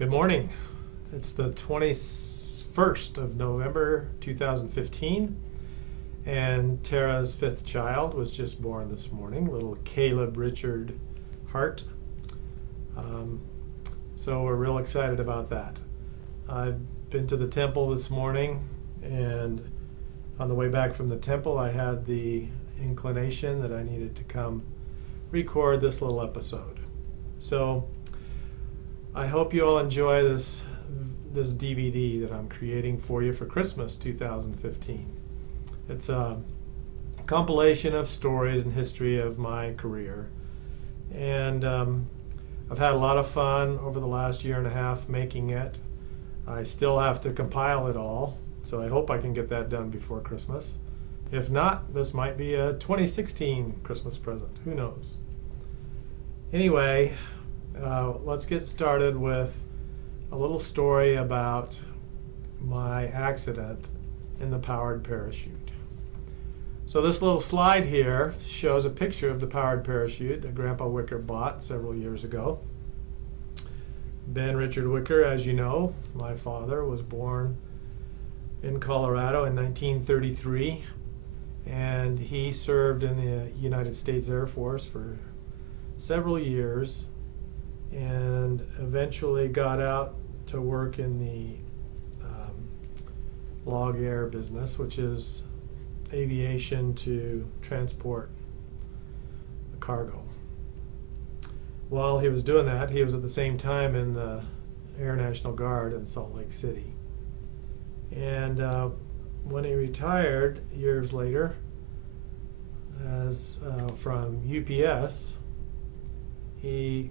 Good morning. It's the 21st of November 2015, and Tara's fifth child was just born this morning, little Caleb Richard Hart. So we're real excited about that. I've been to the temple this morning, and on the way back from the temple I had the inclination that I needed to come record this little episode. So I hope you all enjoy this DVD that I'm creating for you for Christmas 2015. It's a compilation of stories and history of my career, and I've had a lot of fun over the last year and a half making it. I still have to compile it all, so I hope I can get that done before Christmas. If not, this might be a 2016 Christmas present. Who knows? Anyway, let's get started with a little story about my accident in the powered parachute. So this little slide here shows a picture of the powered parachute that Grandpa Wicker bought several years ago. Ben Richard Wicker, as you know, my father, was born in Colorado in 1933, and he served in the United States Air Force for several years and eventually got out to work in the log air business, which is aviation to transport cargo. While he was doing that, he was at the same time in the Air National Guard in Salt Lake City. And when he retired years later from UPS, he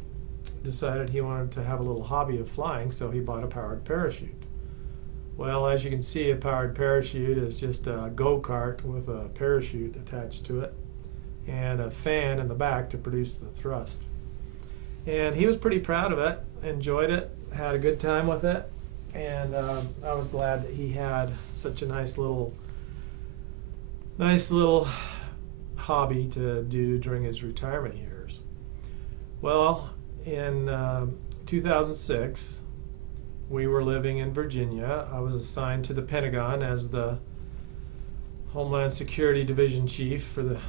decided he wanted to have a little hobby of flying, so he bought a powered parachute. Well, as you can see, a powered parachute is just a go-kart with a parachute attached to it and a fan in the back to produce the thrust. And he was pretty proud of it, enjoyed it, had a good time with it, and I was glad that he had such a nice little hobby to do during his retirement years. Well, in 2006, we were living in Virginia. I was assigned to the Pentagon as the Homeland Security Division Chief for the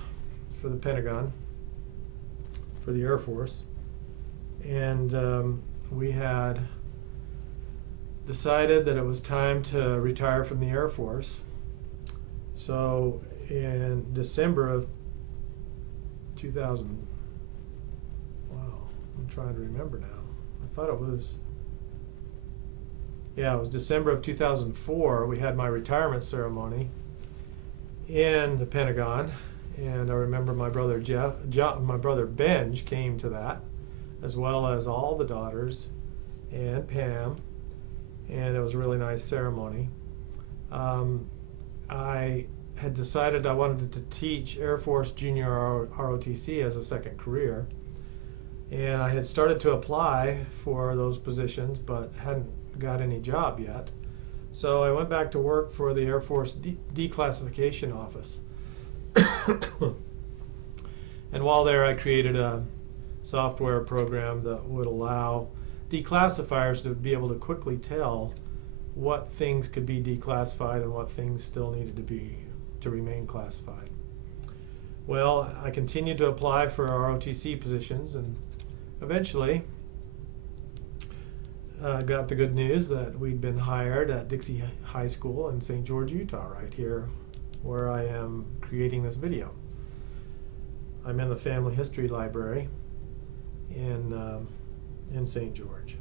Pentagon, for the Air Force. And we had decided that it was time to retire from the Air Force. So in December of 2000, I'm trying to remember now. I thought it was December of 2004. We had my retirement ceremony in the Pentagon, and I remember my brother Benj came to that, as well as all the daughters and Pam, and it was a really nice ceremony. I had decided I wanted to teach Air Force Junior ROTC as a second career. And I had started to apply for those positions, but hadn't got any job yet. So I went back to work for the Air Force Declassification Office. And while there, I created a software program that would allow declassifiers to be able to quickly tell what things could be declassified and what things still needed to remain classified. Well, I continued to apply for ROTC positions, and eventually got the good news that we'd been hired at Dixie High School in St. George, Utah, right here where I am creating this video. I'm in the Family History Library in St. George.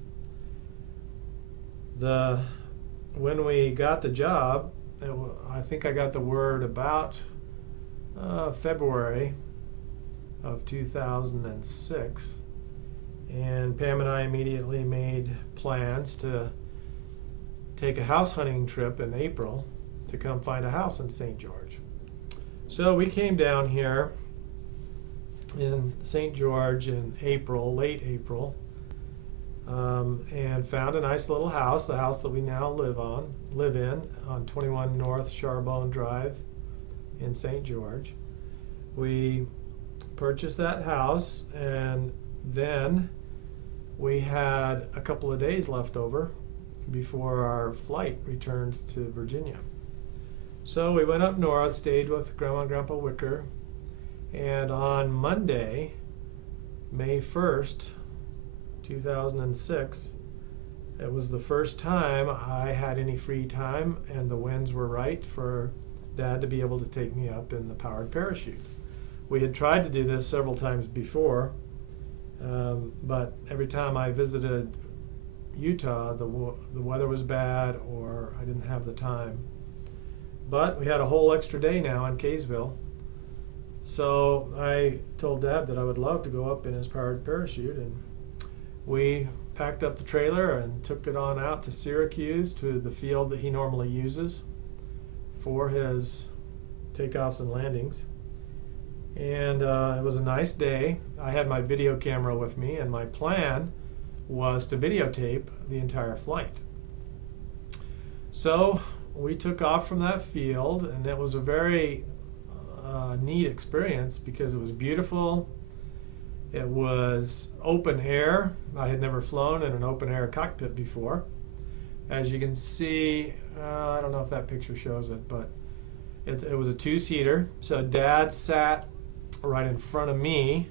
When we got the job, I think I got the word about February of 2006. And Pam and I immediately made plans to take a house hunting trip in April to come find a house in St. George. So we came down here in St. George in April, late April, and found a nice little house, the house that we now live in on 21 North Charbonne Drive in St. George. We purchased that house, and then we had a couple of days left over before our flight returned to Virginia. So we went up north, stayed with Grandma and Grandpa Wicker, and on Monday, May 1st, 2006, it was the first time I had any free time and the winds were right for Dad to be able to take me up in the powered parachute. We had tried to do this several times before, but every time I visited Utah, the weather was bad or I didn't have the time. But we had a whole extra day now in Kaysville. So I told Dad that I would love to go up in his powered parachute, and we packed up the trailer and took it on out to Syracuse, to the field that he normally uses for his takeoffs and landings. And it was a nice day. I had my video camera with me, and my plan was to videotape the entire flight. So we took off from that field, and it was a very neat experience because it was beautiful. It was open air. I had never flown in an open air cockpit before. As you can see, I don't know if that picture shows it, but it was a two-seater. So Dad sat right in front of me,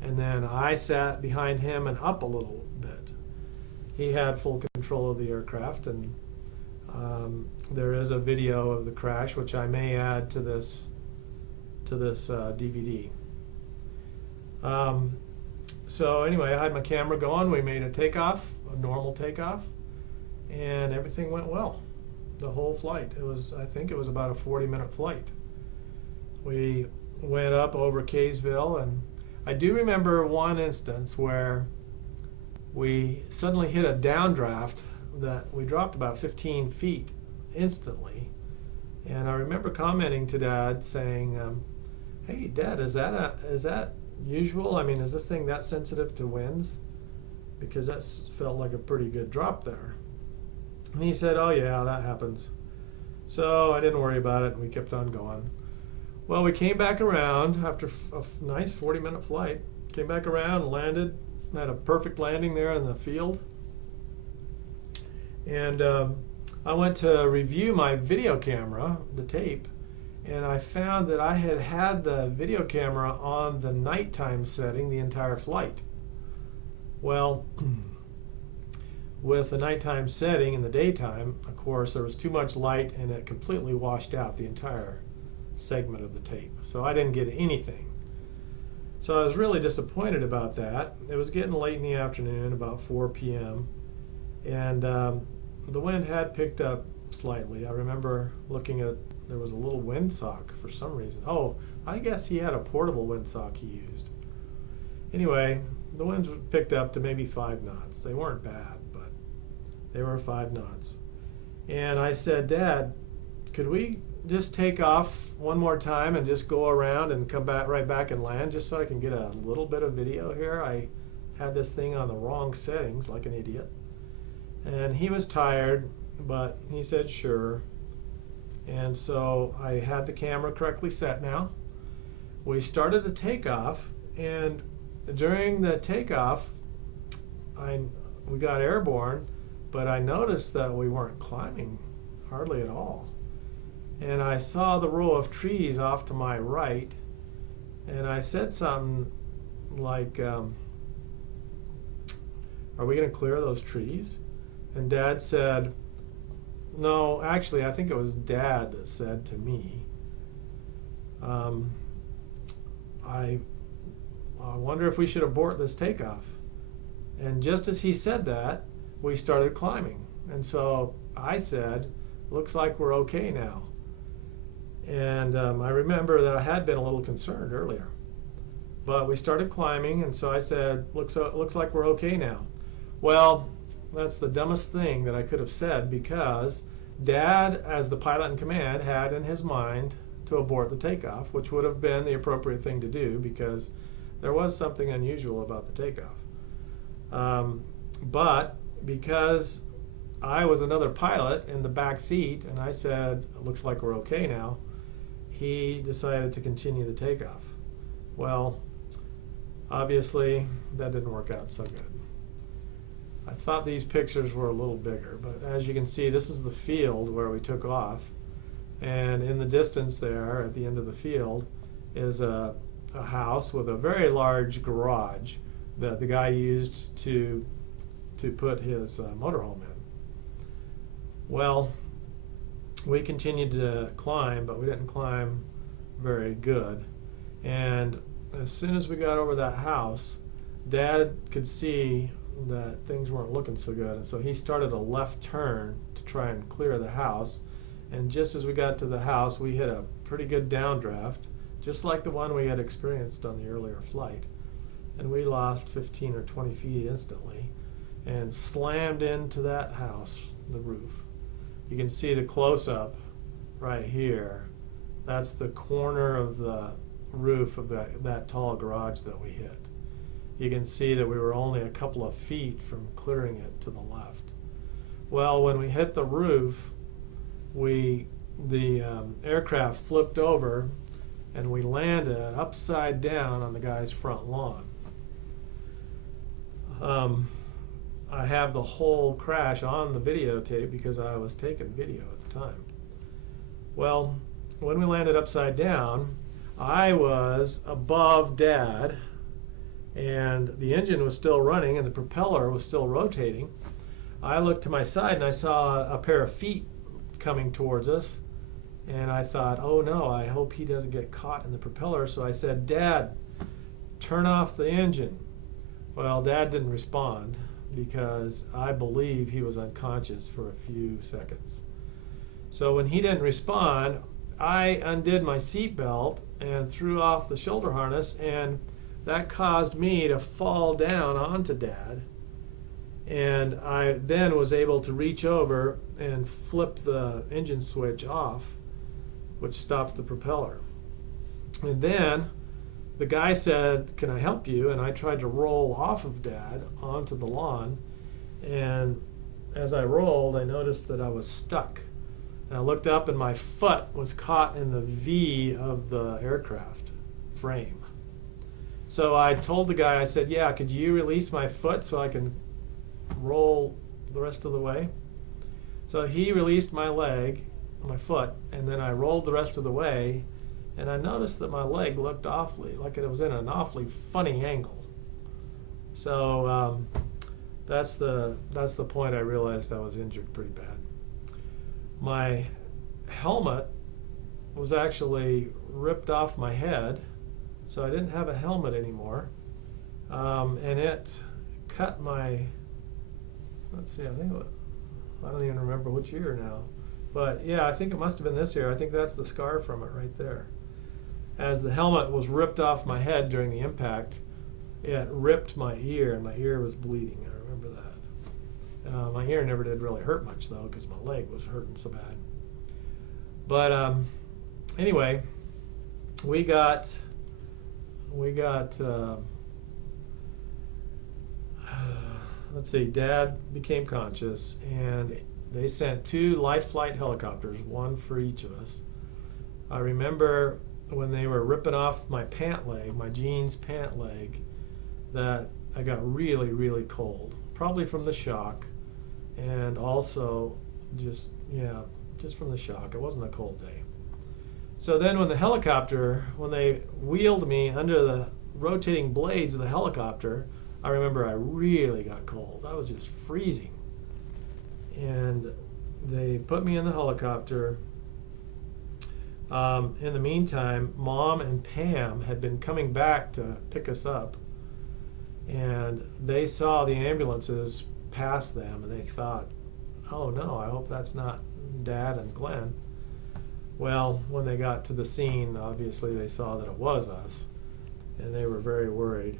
and then I sat behind him and up a little bit. He had full control of the aircraft, and there is a video of the crash, which I may add to this DVD. So anyway, I had my camera going. We made a takeoff, a normal takeoff, and everything went well. The whole flight. I think it was about a 40-minute flight. We went up over Kaysville, and I do remember one instance where we suddenly hit a downdraft that we dropped about 15 feet instantly. And I remember commenting to Dad saying, hey, Dad, is that usual? I mean, is this thing that sensitive to winds? Because that felt like a pretty good drop there. And he said, oh yeah, that happens. So I didn't worry about it, and we kept on going. Well, we came back around after a nice 40-minute flight. Came back around, landed, had a perfect landing there in the field. And I went to review my video camera, the tape, and I found that I had the video camera on the nighttime setting the entire flight. Well, with the nighttime setting in the daytime, of course, there was too much light and it completely washed out the entire segment of the tape. So I didn't get anything. So I was really disappointed about that. It was getting late in the afternoon, about 4 p.m. And the wind had picked up slightly. I remember looking at, there was a little windsock for some reason. Oh, I guess he had a portable windsock he used. Anyway, the winds picked up to maybe 5 knots. They weren't bad, but they were 5 knots. And I said, Dad, could we just take off one more time and just go around and come back right back and land, just so I can get a little bit of video here? I had this thing on the wrong settings like an idiot. And he was tired, but he said sure. And so I had the camera correctly set now. We started a takeoff, and during the takeoff, we got airborne, but I noticed that we weren't climbing hardly at all. And I saw the row of trees off to my right, and I said something like, are we going to clear those trees? And Dad said, no, actually, I think it was Dad that said to me, I wonder if we should abort this takeoff. And just as he said that, we started climbing. And so I said, looks like we're okay now. And I remember that I had been a little concerned earlier. But we started climbing, and so I said, looks like we're okay now. Well, that's the dumbest thing that I could have said, because Dad, as the pilot in command, had in his mind to abort the takeoff, which would have been the appropriate thing to do because there was something unusual about the takeoff. But because I was another pilot in the back seat and I said, it looks like we're okay now, he decided to continue the takeoff. Well, obviously that didn't work out so good. I thought these pictures were a little bigger, but as you can see, this is the field where we took off. And in the distance there, at the end of the field, is a house with a very large garage that the guy used to put his motorhome in. Well, we continued to climb, but we didn't climb very good. And as soon as we got over that house, Dad could see that things weren't looking so good, and so he started a left turn to try and clear the house. And just as we got to the house, we hit a pretty good downdraft, just like the one we had experienced on the earlier flight. And we lost 15 or 20 feet instantly and slammed into that house, the roof. You can see the close-up right here. That's the corner of the roof of that tall garage that we hit. You can see that we were only a couple of feet from clearing it to the left. Well, when we hit the roof, the aircraft flipped over and we landed upside down on the guy's front lawn. I have the whole crash on the videotape because I was taking video at the time. Well, when we landed upside down, I was above Dad, and the engine was still running and the propeller was still rotating. I looked to my side and I saw a pair of feet coming towards us, and I thought, oh no, I hope he doesn't get caught in the propeller. So I said, Dad, turn off the engine. Well, Dad didn't respond because I believe he was unconscious for a few seconds. So when he didn't respond, I undid my seatbelt and threw off the shoulder harness, and that caused me to fall down onto Dad. And I then was able to reach over and flip the engine switch off, which stopped the propeller. And then the guy said, can I help you? And I tried to roll off of Dad onto the lawn. And as I rolled, I noticed that I was stuck. And I looked up and my foot was caught in the V of the aircraft frame. So I told the guy, I said, yeah, could you release my foot so I can roll the rest of the way? So he released my leg, my foot, and then I rolled the rest of the way, and I noticed that my leg looked awfully, like it was in an awfully funny angle. So that's the point I realized I was injured pretty bad. My helmet was actually ripped off my head, so I didn't have a helmet anymore, and it cut my, let's see, I don't even remember which ear now, but yeah, I think it must have been this ear. I think that's the scar from it right there. As the helmet was ripped off my head during the impact, it ripped my ear, and my ear was bleeding. I remember that. My ear never did really hurt much though, because my leg was hurting so bad. But anyway, we got let's see, Dad became conscious, and they sent 2 life flight helicopters, one for each of us. I remember when they were ripping off my pant leg, my jeans pant leg, that I got really, really cold, probably from the shock, and also just from the shock. It wasn't a cold day. So then when they wheeled me under the rotating blades of the helicopter, I remember I really got cold. I was just freezing. And they put me in the helicopter. In the meantime, Mom and Pam had been coming back to pick us up, and they saw the ambulances pass them, and they thought, oh no, I hope that's not Dad and Glenn. Well, when they got to the scene, obviously they saw that it was us, and they were very worried.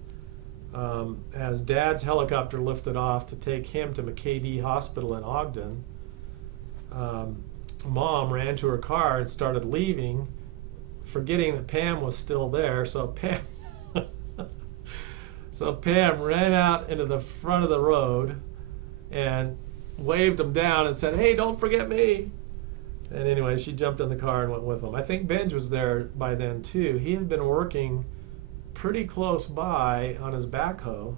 As Dad's helicopter lifted off to take him to McKay-Dee Hospital in Ogden, Mom ran to her car and started leaving, forgetting that Pam was still there. So Pam ran out into the front of the road and waved them down and said, hey, don't forget me. And anyway, she jumped in the car and went with them. I think Benj was there by then too. He had been working pretty close by on his backhoe,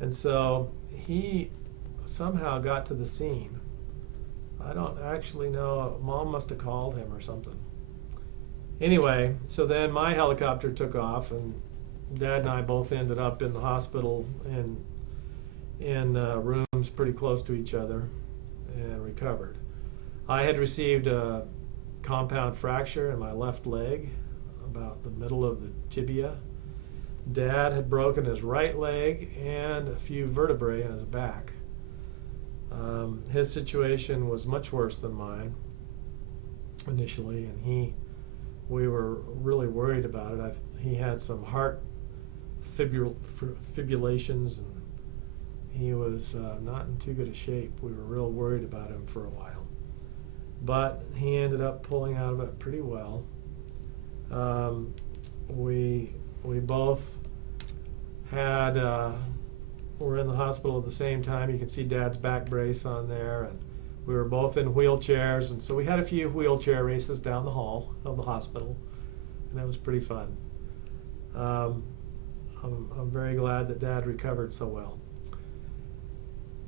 and so he somehow got to the scene. I don't actually know. Mom must have called him or something. Anyway, so then my helicopter took off, and Dad and I both ended up in the hospital in rooms pretty close to each other and recovered. I had received a compound fracture in my left leg, about the middle of the tibia. Dad had broken his right leg and a few vertebrae in his back. His situation was much worse than mine initially, and we were really worried about it. He had some heart fibrillations, and he was not in too good a shape. We were real worried about him for a while, but he ended up pulling out of it pretty well. We both had were in the hospital at the same time. You can see Dad's back brace on there, and we were both in wheelchairs, and so we had a few wheelchair races down the hall of the hospital, and that was pretty fun. I'm very glad that Dad recovered so well.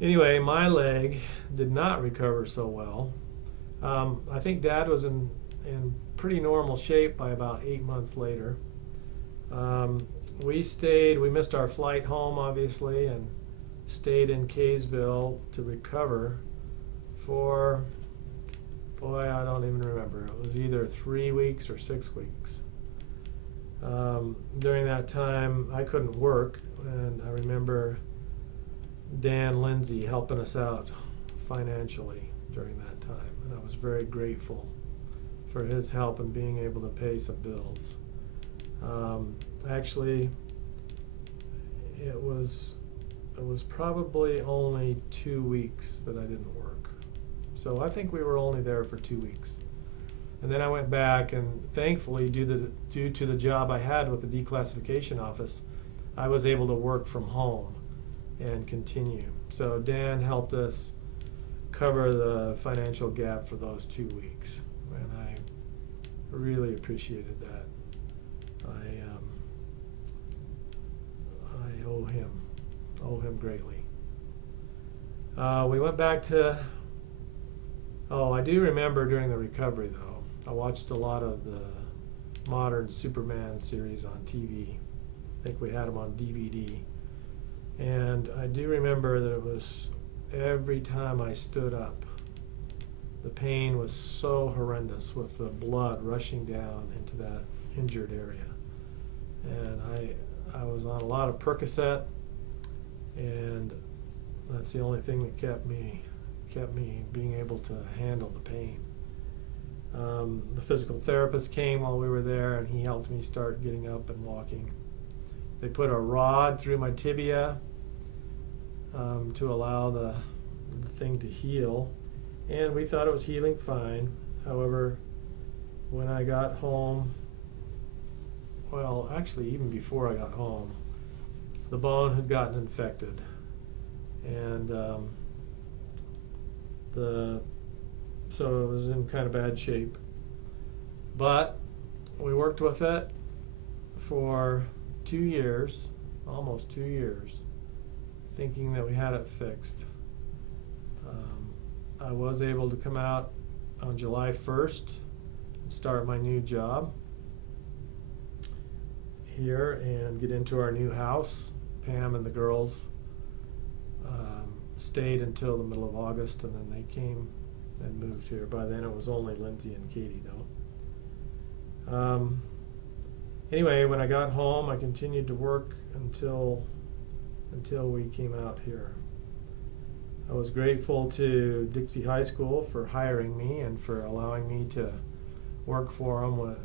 Anyway, my leg did not recover so well. I think Dad was in pretty normal shape by about 8 months later. We missed our flight home, obviously, and stayed in Kaysville to recover for, boy, I don't even remember. It was either 3 weeks or 6 weeks. During that time, I couldn't work, and I remember Dan Lindsay helping us out financially during that time, and I was very grateful for his help in being able to pay some bills. Actually, it was probably only 2 weeks that I didn't work. So I think we were only there for 2 weeks. And then I went back, and thankfully, due to the job I had with the declassification office, I was able to work from home and continue. So Dan helped us cover the financial gap for those 2 weeks, and I really appreciated that. I owe him greatly. We went back to, I do remember during the recovery though, I watched a lot of the modern Superman series on TV. I think we had them on DVD. And I do remember that it was every time I stood up, the pain was so horrendous with the blood rushing down into that injured area. And I was on a lot of Percocet, and that's the only thing that kept me being able to handle the pain. The physical therapist came while we were there, and he helped me start getting up and walking. They put a rod through my tibia to allow the thing to heal, and we thought it was healing fine. However, when I got home, well, actually even before I got home, the bone had gotten infected, and so it was in kind of bad shape. But we worked with it for 2 years, almost 2 years, thinking that we had it fixed. I was able to come out on July 1st and start my new job here and get into our new house. Pam and the girls stayed until the middle of August, and then they came and moved here. By then it was only Lindsay and Katie though. Anyway, when I got home, I continued to work until we came out here. I was grateful to Dixie High School for hiring me and for allowing me to work for them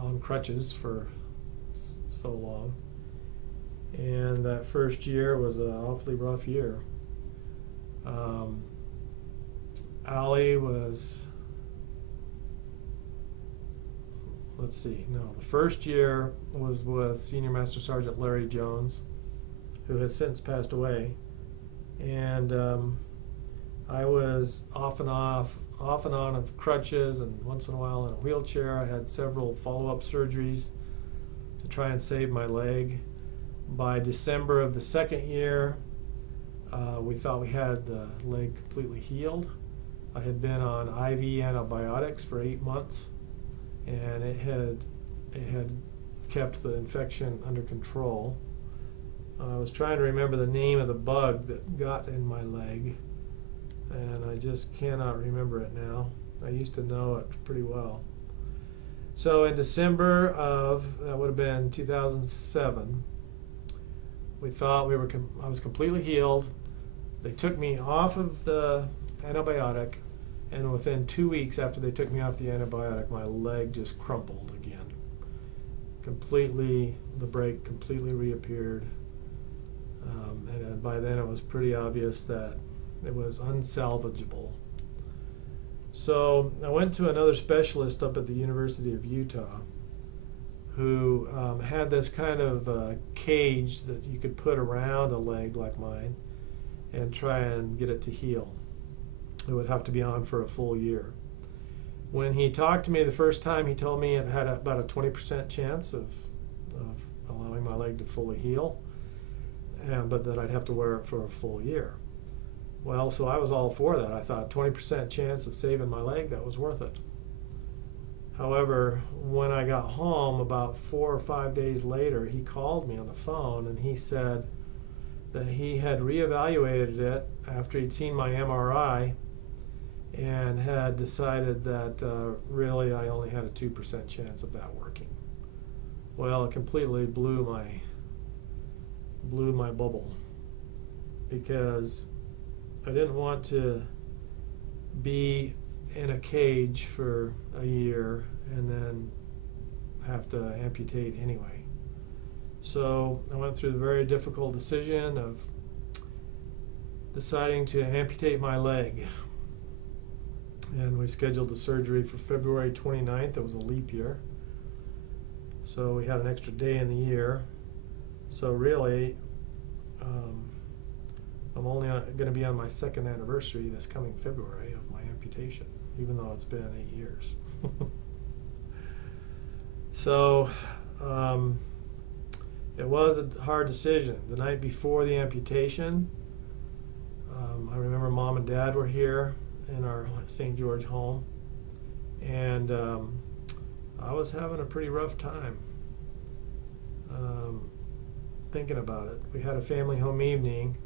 on crutches for so long. And that first year was an awfully rough year. Allie was, the first year was with Senior Master Sergeant Larry Jones, who has since passed away. And I was off and on of crutches, and once in a while in a wheelchair. I had several follow-up surgeries to try and save my leg. By December of the second year, We thought we had the leg completely healed. I had been on IV antibiotics for 8 months, and it had kept the infection under control. I was trying to remember the name of the bug that got in my leg, and I just cannot remember it now. I used to know it pretty well. So in December of, that would have been 2007, we thought I was completely healed. They took me off of the antibiotic, and within 2 weeks after they took me off the antibiotic, my leg just crumpled again. Completely, the break completely reappeared. And by then it was pretty obvious that it was unsalvageable. So I went to another specialist up at the University of Utah who had this kind of cage that you could put around a leg like mine and try and get it to heal. It would have to be on for a full year. When he talked to me the first time, he told me it had about a 20% chance of allowing my leg to fully heal, but that I'd have to wear it for a full year. Well, so I was all for that. I thought 20% chance of saving my leg, that was worth it. However, when I got home about 4 or 5 days later, he called me on the phone and he said that he had reevaluated it after he'd seen my MRI and had decided that really I only had a 2% chance of that working. Well, it completely blew my bubble, because I didn't want to be in a cage for a year and then have to amputate anyway. So I went through the very difficult decision of deciding to amputate my leg. And we scheduled the surgery for February 29th. It was a leap year. So we had an extra day in the year. So really, I'm only going to be on my second anniversary this coming February of my amputation, even though it's been 8 years. So it was a hard decision. The night before the amputation, I remember Mom and Dad were here in our St. George home, and I was having a pretty rough time thinking about it. We had a family home evening.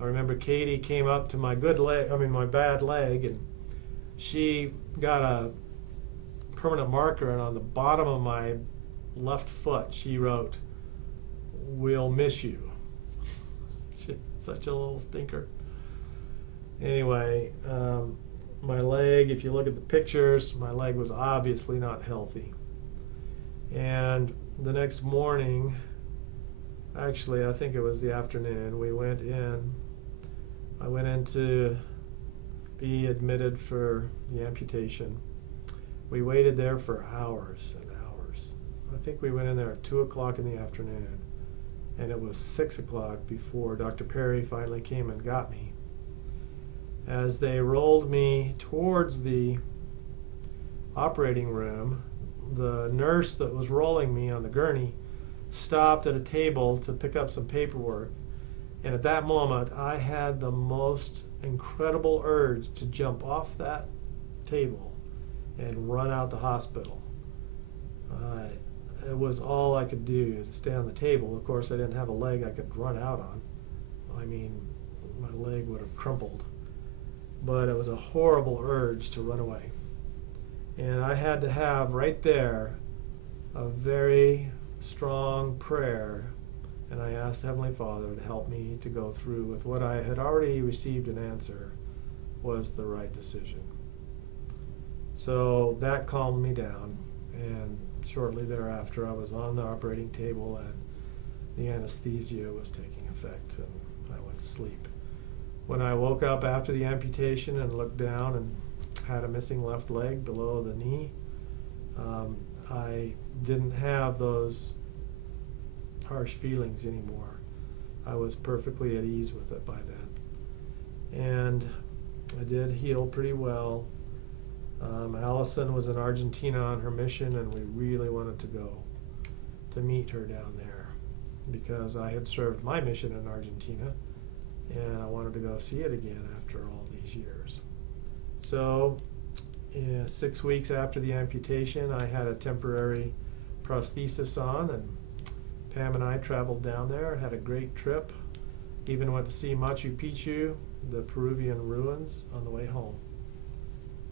I remember Katie came up to my my bad leg, and she got a permanent marker, and on the bottom of my left foot she wrote, "We'll miss you." Such a little stinker. Anyway, my leg, if you look at the pictures, my leg was obviously not healthy. And the next morning, actually I think it was the afternoon, I went in to be admitted for the amputation. We waited there for hours and hours. I think we went in there at 2 o'clock in the afternoon, and it was 6 o'clock before Dr. Perry finally came and got me. As they rolled me towards the operating room, the nurse that was rolling me on the gurney stopped at a table to pick up some paperwork. And at that moment, I had the most incredible urge to jump off that table and run out the hospital. It was all I could do to stay on the table. Of course, I didn't have a leg I could run out on. I mean, my leg would have crumpled. But it was a horrible urge to run away. And I had to have right there a very strong prayer, and I asked Heavenly Father to help me to go through with what I had already received an answer was the right decision. So that calmed me down, and shortly thereafter I was on the operating table and the anesthesia was taking effect, and I went to sleep. When I woke up after the amputation and looked down and had a missing left leg below the knee, I didn't have those harsh feelings anymore. I was perfectly at ease with it by then. And I did heal pretty well. Allison was in Argentina on her mission, and we really wanted to go to meet her down there because I had served my mission in Argentina, and I wanted to go see it again after all these years. So 6 weeks after the amputation, I had a temporary prosthesis on, and Pam and I traveled down there, had a great trip, even went to see Machu Picchu, the Peruvian ruins, on the way home.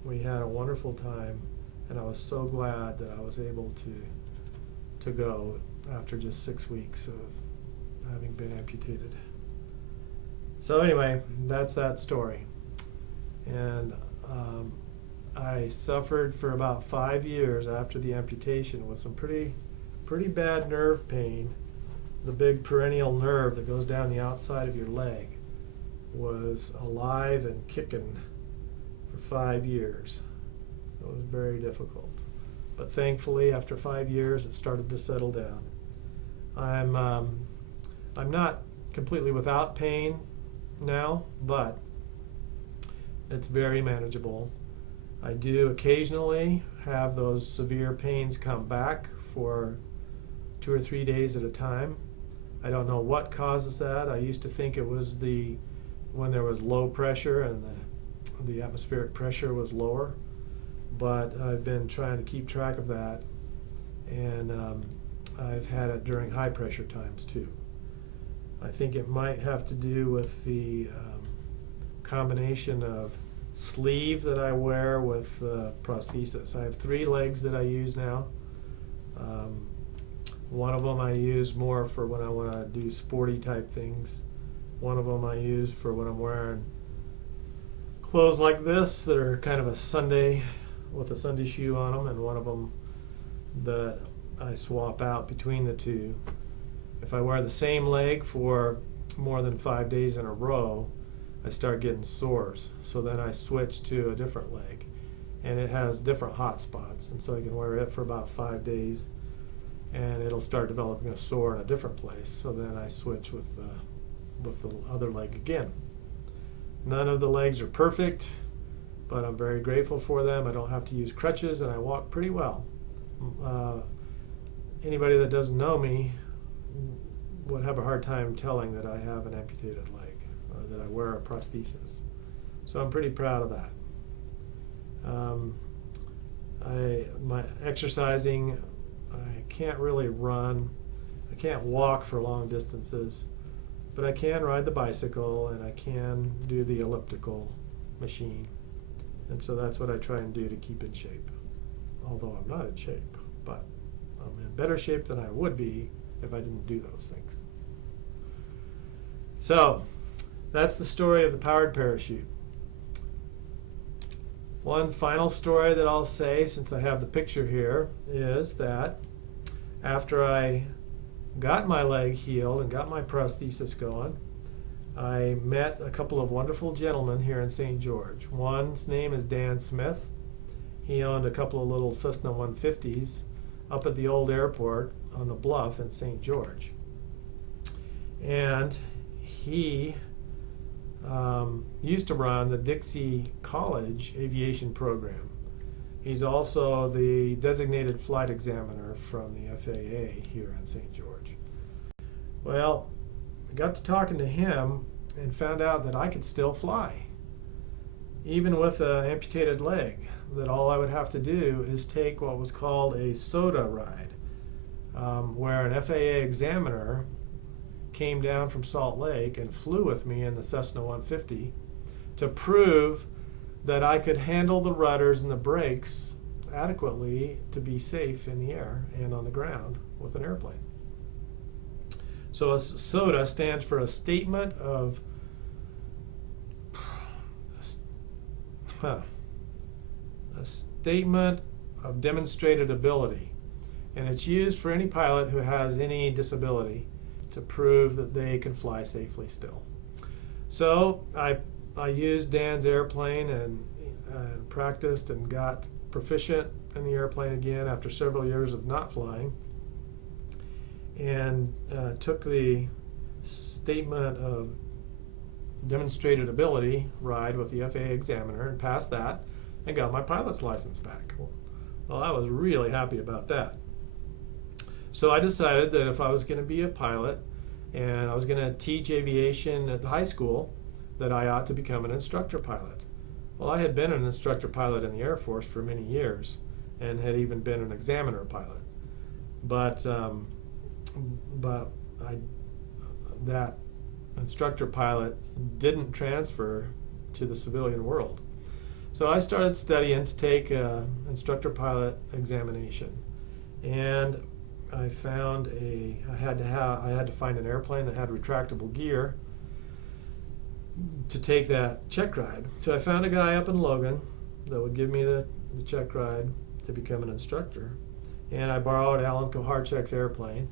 We had a wonderful time, and I was so glad that I was able to go after just 6 weeks of having been amputated. So anyway, that's that story. And I suffered for about 5 years after the amputation with some pretty bad nerve pain. The big perennial nerve that goes down the outside of your leg was alive and kicking for 5 years. It was very difficult. But thankfully, after 5 years, it started to settle down. I'm not completely without pain now, but it's very manageable. I do occasionally have those severe pains come back for 2 or 3 days at a time. I don't know what causes that. I used to think it was when there was low pressure and the atmospheric pressure was lower, but I've been trying to keep track of that, and I've had it during high pressure times too. I think it might have to do with the combination of sleeve that I wear with prosthesis. I have 3 legs that I use now. One of them I use more for when I want to do sporty type things. One of them I use for when I'm wearing clothes like this that are kind of a Sunday with a Sunday shoe on them, and one of them that I swap out between the two. If I wear the same leg for more than 5 days in a row, I start getting sores. So then I switch to a different leg, and it has different hot spots, and so I can wear it for about 5 days, and it'll start developing a sore in a different place. So then I switch with the other leg again. None of the legs are perfect, but I'm very grateful for them. I don't have to use crutches, and I walk pretty well. Anybody that doesn't know me would have a hard time telling that I have an amputated leg or that I wear a prosthesis. So I'm pretty proud of that. My exercising, I can't really run. I can't walk for long distances, but I can ride the bicycle and I can do the elliptical machine. And so that's what I try and do to keep in shape. Although I'm not in shape, but I'm in better shape than I would be if I didn't do those things. So that's the story of the powered parachute. One final story that I'll say, since I have the picture here, is that after I got my leg healed and got my prosthesis going, I met a couple of wonderful gentlemen here in St. George. One's name is Dan Smith. He owned a couple of little Cessna 150s up at the old airport on the bluff in St. George. And he used to run the Dixie College aviation program. He's also the designated flight examiner from the FAA here in St. George. Well, I got to talking to him and found out that I could still fly, even with an amputated leg, that all I would have to do is take what was called a SOTA ride, where an FAA examiner came down from Salt Lake and flew with me in the Cessna 150 to prove that I could handle the rudders and the brakes adequately to be safe in the air and on the ground with an airplane. So a SOTA stands for a statement of demonstrated ability, and it's used for any pilot who has any disability to prove that they can fly safely still. So I used Dan's airplane and practiced and got proficient in the airplane again after several years of not flying, and took the statement of demonstrated ability ride with the FAA examiner and passed that and got my pilot's license back. Well, I was really happy about that. So I decided that if I was going to be a pilot and I was going to teach aviation at the high school, that I ought to become an instructor pilot. Well, I had been an instructor pilot in the Air Force for many years and had even been an examiner pilot. But that instructor pilot didn't transfer to the civilian world. So I started studying to take an instructor pilot examination, and I found I had to find an airplane that had retractable gear to take that check ride. So I found a guy up in Logan that would give me the check ride to become an instructor, and I borrowed Alan Koharchek's airplane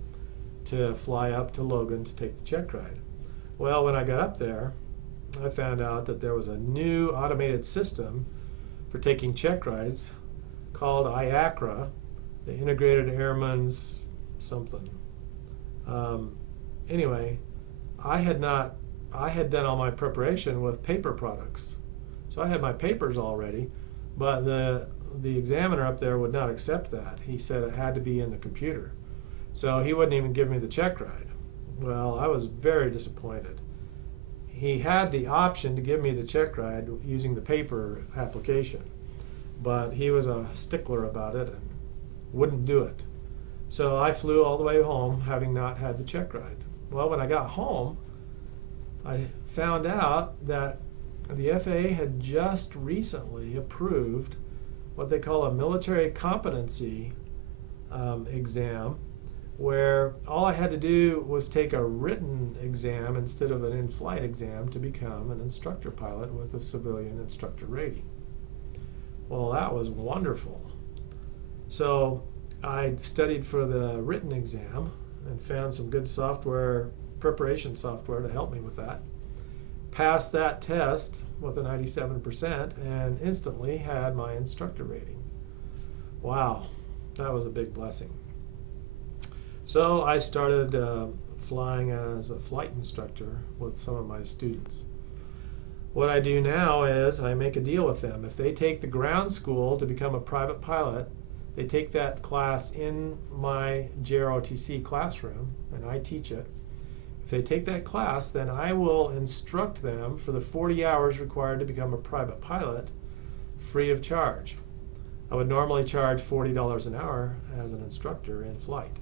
to fly up to Logan to take the check ride. Well, when I got up there, I found out that there was a new automated system for taking check rides called IACRA, the Integrated Airman's something. Anyway, I had done all my preparation with paper products. So I had my papers all ready, but the examiner up there would not accept that. He said it had to be in the computer. So he wouldn't even give me the check ride. Well, I was very disappointed. He had the option to give me the check ride using the paper application, but he was a stickler about it and wouldn't do it. So I flew all the way home having not had the check ride. Well, when I got home, I found out that the FAA had just recently approved what they call a military competency exam, where all I had to do was take a written exam instead of an in-flight exam to become an instructor pilot with a civilian instructor rating. Well, that was wonderful. So I studied for the written exam and found some good software, preparation software to help me with that. Passed that test with a 97% and instantly had my instructor rating. Wow, that was a big blessing. So I started flying as a flight instructor with some of my students. What I do now is I make a deal with them. If they take the ground school to become a private pilot, they take that class in my JROTC classroom, and I teach it. If they take that class, then I will instruct them for the 40 hours required to become a private pilot, free of charge. I would normally charge $40 an hour as an instructor in flight.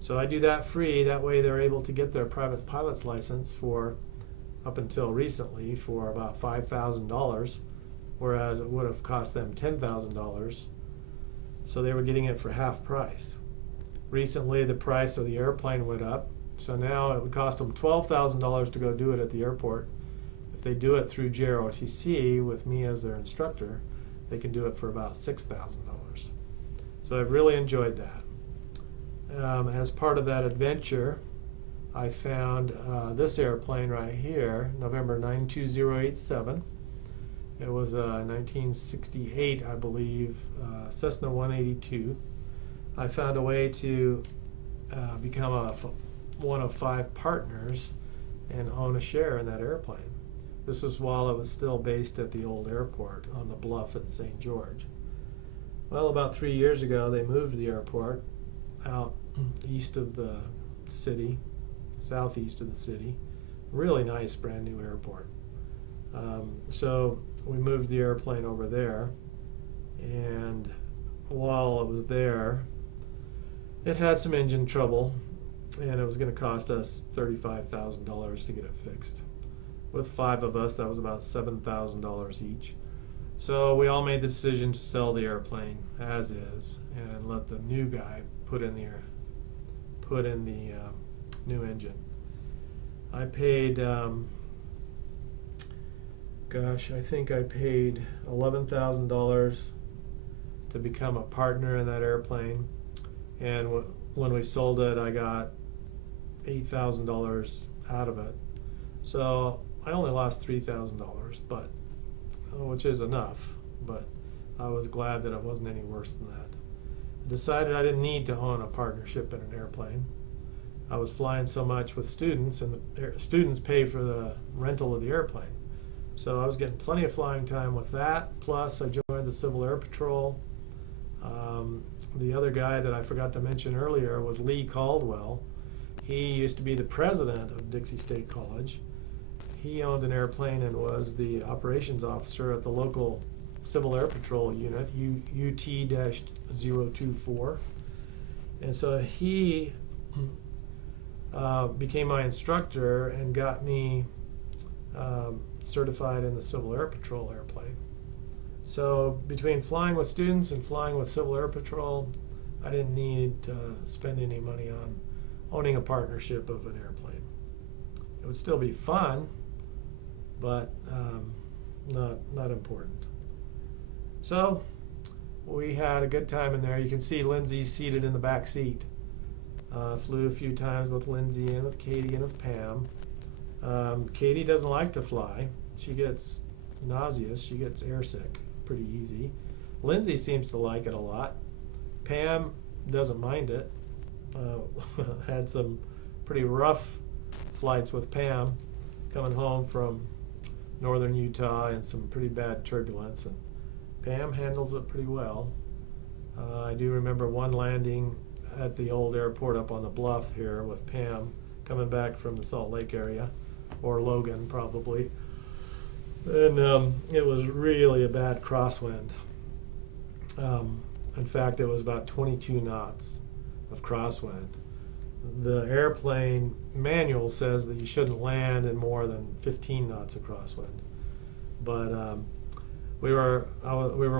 So I do that free. That way they're able to get their private pilot's license for, up until recently, for about $5,000, whereas it would have cost them $10,000. So they were getting it for half price. Recently the price of the airplane went up, so now it would cost them $12,000 to go do it at the airport. If they do it through JROTC with me as their instructor, they can do it for about $6,000. So I've really enjoyed that. As part of that adventure, I found this airplane right here, November 92087. It was a 1968, I believe, Cessna 182. I found a way to become one of 5 partners and own a share in that airplane. This was while it was still based at the old airport on the bluff at St. George. Well, about 3 years ago, they moved the airport out east of the city, southeast of the city. Really nice brand new airport. So we moved the airplane over there, and while it was there, it had some engine trouble, and it was going to cost us $35,000 to get it fixed. With 5 of us, that was about $7,000 each. So we all made the decision to sell the airplane as is and let the new guy put in the new engine. I paid, I think I paid $11,000 to become a partner in that airplane, and when we sold it, I got $8,000 out of it. So I only lost $3,000, but which is enough. But I was glad that it wasn't any worse than that. I decided I didn't need to own a partnership in an airplane. I was flying so much with students, and the students pay for the rental of the airplane. So I was getting plenty of flying time with that. Plus, I joined the Civil Air Patrol. The other guy that I forgot to mention earlier was Lee Caldwell. He used to be the president of Dixie State College. He owned an airplane and was the operations officer at the local Civil Air Patrol unit, UT-024. And so he became my instructor and got me certified in the Civil Air Patrol airplane. So between flying with students and flying with Civil Air Patrol, I didn't need to spend any money on owning a partnership of an airplane. It would still be fun, but not important. So we had a good time in there. You can see Lindsay seated in the back seat. Flew a few times with Lindsay and with Katie and with Pam. Katie doesn't like to fly. She gets nauseous. She gets airsick pretty easy. Lindsay seems to like it a lot. Pam doesn't mind it. Had some pretty rough flights with Pam coming home from northern Utah and some pretty bad turbulence, and Pam handles it pretty well. I do remember one landing at the old airport up on the bluff here with Pam coming back from the Salt Lake area, or Logan probably. And it was really a bad crosswind. In fact, it was about 22 knots of crosswind. The airplane manual says that you shouldn't land in more than 15 knots of crosswind. But we were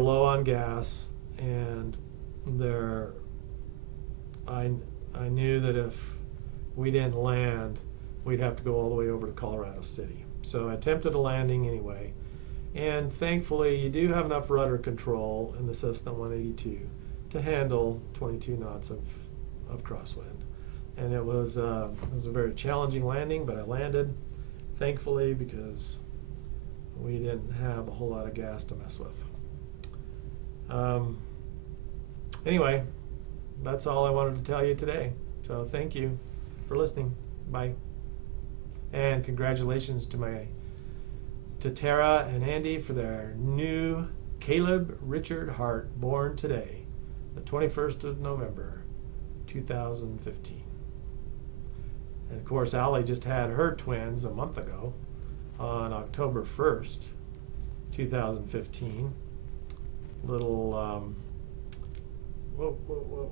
low on gas, and I knew that if we didn't land, we'd have to go all the way over to Colorado City. So I attempted a landing anyway, and thankfully you do have enough rudder control in the Cessna 182 to handle 22 knots of crosswind. And it was a very challenging landing, but I landed, thankfully, because we didn't have a whole lot of gas to mess with. Anyway, that's all I wanted to tell you today. So thank you for listening. Bye. And congratulations to Tara and Andy for their new Caleb Richard Hart, born today, the 21st of November, 2015. And of course, Allie just had her twins a month ago on October 1st, 2015. Little, whoa.